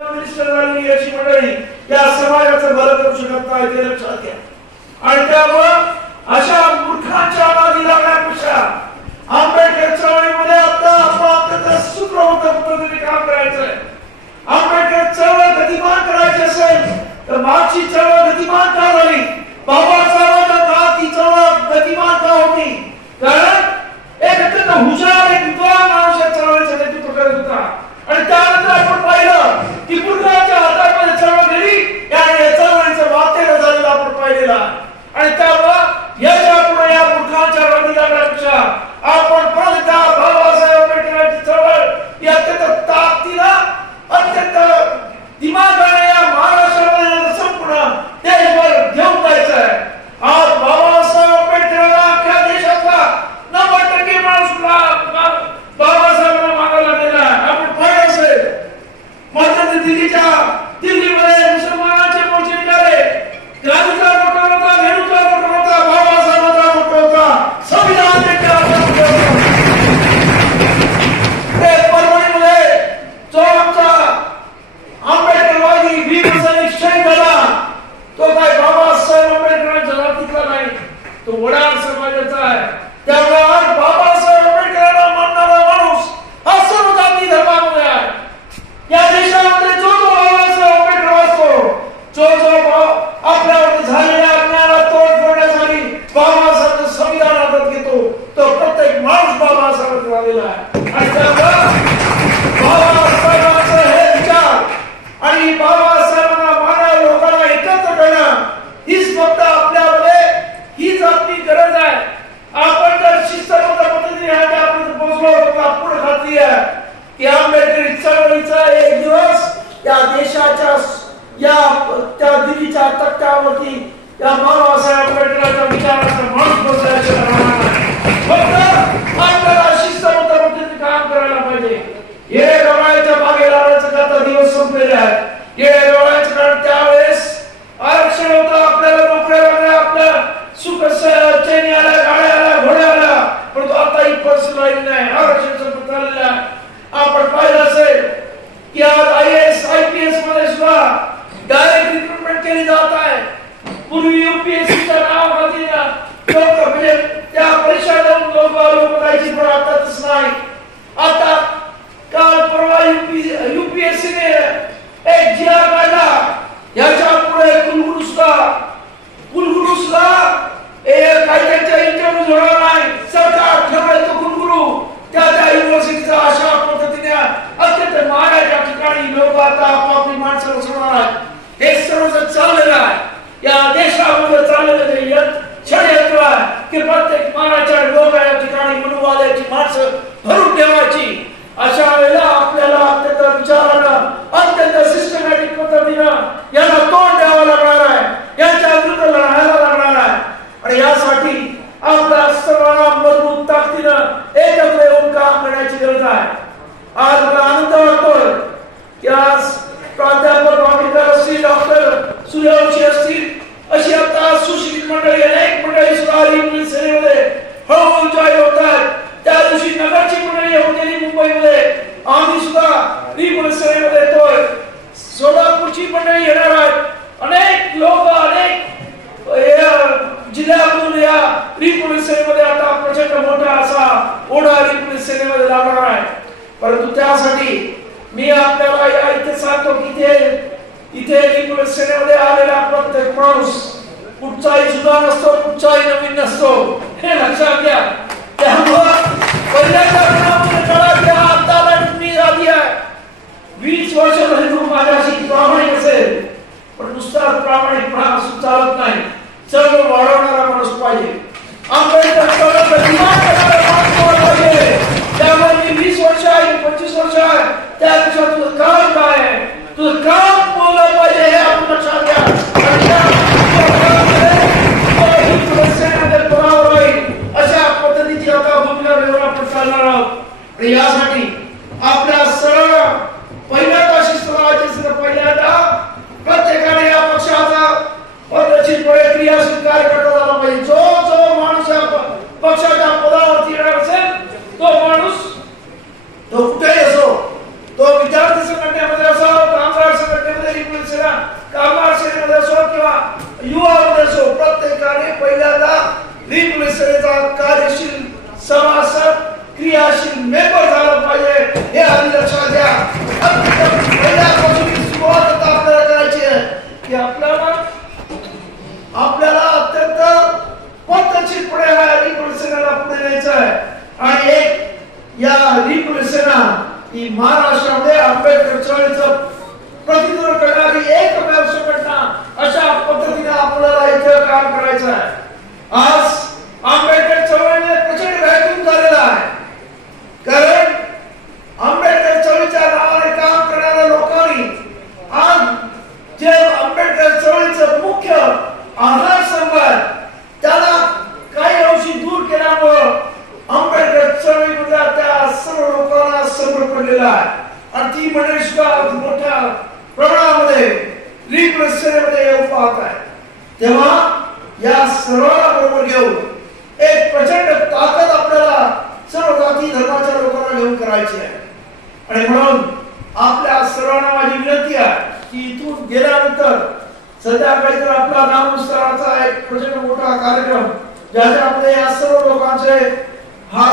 Minister झालेली अशी मंडळी या समाजाचं भलं करू शकत नाही, ते लक्षात घ्या. आणि त्यामुळं अशा मूर्खांच्या नादी लागण्यापेक्षा आंबेडकर चळवळीमध्ये आपलं सूत्रबद्ध पद्धतीने काम करायचंय. आंबेडकर चळवळ गतिमान करायची असेल तर मागची चळवळ गतिमान का झाली? बाबासाहेबांच्या काळात ती चळवळ गतिमान का होती? कारण एक अत्यंत हुशार एक विद्वान माणूस या चळवळीचं नेतृत्व करत होता. आणि त्यानंतर आपण पाहिलं की बुद्धाच्या हातामध्ये चळवळ गेली आणि या चळवळीचं वातेडं झालेलं आपण पाहिलेलं. आणि त्यामुळं याच्या पुढे या मूर्खांच्या नादी लागण्यापेक्षा आपण परत एकदा बाबासाहेब आंबेडकरांची चळवळ या अत्यंत ताकदीनं अत्यंत दिमागाने या महाराष्ट्रामध्ये संपूर्ण देशभर घेऊन जायचं आहे. आज बाबासाहेब आंबेडकरांना अख्ख्या देशातला 90% माणूस बाबासाहेबांना मागायला गेला. आपण पाहिलं असेल मध्य दिल्लीमध्ये मुसलमानांचे मोर्चे निघाले. गांधीचा मोठा होता, नेहरूचा मोठा होता, बाबासाहेबांचा मोठा होता, संविधान परभणीमध्ये जो आमचा आंबेडकरवादी भीमसैनिक शहीद झाला तो काय बाबासाहेब आंबेडकरांच्या जातीतला नाही, तो वडार समाजाचा आहे. त्यामुळे आज बाबासाहेब आंबेडकरांना मानणारा माणूस हा सर्व जाती धर्मामध्ये आहे. या देशामध्ये जो बाबासाहेब आंबेडकर असतो, जो आपल्यावर झालेल्या अन्यायाला तोड फोडण्यासाठी बाबासाहेब संविधान हातात घेतो, तो प्रत्येक माणूस बाबासाहेब झालेला आहे. आणि त्यामुळे बाबासाहेबांचे हे विचार आणि बाबासाहेबांना मानणाऱ्या लोकांना एकत्र करणं हीच फक्त आपल्यामध्ये हीच आपली गरज आहे. आपण जर शिस्तबद्ध पद्धतीने आपण पोहोचलो तर पुढे खात्री आहे की आंबेडकरी चळवळीचा एक दिवस या देशाच्या या त्या दिल्लीच्या तख्त्यावरती या बाबासाहेब आंबेडकरांच्या विचाराचा माणूस पोहोचायचा राहणार आहे. फक्त आपल्याला शिस्तबद्ध पद्धतीने काम करायला पाहिजे. हे रवायच्या मागे लागण्याचा आता दिवस संपलेले आहेत. हे रवायचं कारण त्यावेळेस आरक्षण होतं, आपल्याला नोकऱ्या लागल्या, आपल्या सुख चैनी आल्या, गाड्या आल्या, घोड्या आल्या, परंतु आता ही परिस्थिती राहिली नाही. आरक्षण संपत चाललेलं आहे. आपण पाहिलं असेल की आज IAS IPS मध्ये सुद्धा डायरेक्ट रिक्रुटमेंट केली जात आहे. पूर्वी UPSCच्या नावाखाली लोक म्हणजे त्या परीक्षा देऊन लोक जायची, पण आता तसं नाही. आता काल परवा UPSCने एक GR काढला. याच्या पुढे कुलगुरू सुद्धा काही त्यांच्या इंटरव्ह्यू होणार नाही. सरकार ठरवायचं तो कुलगुरू त्या युनिव्हर्सिटीचा अशा पद्धतीने अत्यंत महागाच्या ठिकाणी लोक आता आपापली माणसं बसवणार आहेत. हे सर्व चाललेलं आहे. या देशामध्ये चाललेलं षडयंत्र आहे की प्रत्येक मानाच्या लोक या ठिकाणी मनुवाद्याची माणसं भरून ठेवायची. अशा वेळेला आपल्याला अत्यंत विचारानं अत्यंत सिस्टमॅटिक पद्धतीनं याला तोंड द्यावं लागणार आहे. यांच्या विरुद्ध लढायला लागणार आहे. आणि यासाठी आपल्या सर्वांना मजबूत ताकदीनं एकत्र येऊन काम करण्याची गरज आहे. आज मला आनंद वाटतोय की आज प्राध्यापक डॉ. सूर्यवंशी असतील अशी आता सुशिक्षित मंडळी अनेक मंडळी सुद्धा रिपब्लिक सेनेमध्ये हळूहळू जॉईन होत आहेत. त्या दिवशी नगरची मंडळी होती मुंबईमध्ये, आम्ही सुद्धा रिपब्लिक सेनेमध्ये येतोय. सोलापूरची मंडळी येणार आहेत. अनेक लोक अनेक जिल्ह्यातून या रिपब्लिक सेनेमध्ये आता प्रचंड मोठा असा ओढा रिपब्लिक सेनेमध्ये लागणार आहे. परंतु त्यासाठी मी आपल्याला या इथे सांगतो की इथे रिपब्लिक सेनेमध्ये आलेला प्रत्येक माणूस कुठचाही सुद्धा नसतो, कुठचाही नवीन नसतो, हे लक्षात घ्या. त्यामुळं पहिल्यांदा मी राजी आहे. 20 वर्ष झाली तू माझ्याशी प्रामाणिक असेल, पण नुसता प्रामाणिकपणा चालत नाही. चळवळ वाढवणारा माणूस पाहिजे. आंबेडकर त्यामुळे मी 20 वर्ष आहे, 25 वर्ष आहे, त्यापेक्षा तुझं काम काय आहे, तुझं काम बोललं पाहिजे हे आपण लक्षात घ्या. अशा पद्धतीची आता भूमिका घेऊन आपण चालणार आहोत. आणि यासाठी आपल्या सर्व पहिल्यांदा शिस्तभावाची पहिल्यांदा प्रत्येकाने या पक्षाचा पद्धतशीरपणे क्रिया स्वीकार करता झाला पाहिजे. जो माणूस या पक्षाच्या पदावरती येणार असेल तो माणूस तो कुठेही असो, तो विद्यार्थी संघटनेमध्ये असो, कामगार रिप्रसेमध्ये येऊ पाहत आहे, तेव्हा या सर्वांना बरोबर घेऊन एक प्रचंड ताकद आपल्याला सर्व जाती धर्माच्या लोकांना घेऊन करायची आहे. आणि म्हणून आपल्या सर्वांना माझी विनंती आहे की इथून गेल्यानंतर संध्याकाळी तर आपला नामविस्ताराचा एक प्रचंड मोठा कार्यक्रम ज्याच्यामध्ये या सर्व लोकांचे हा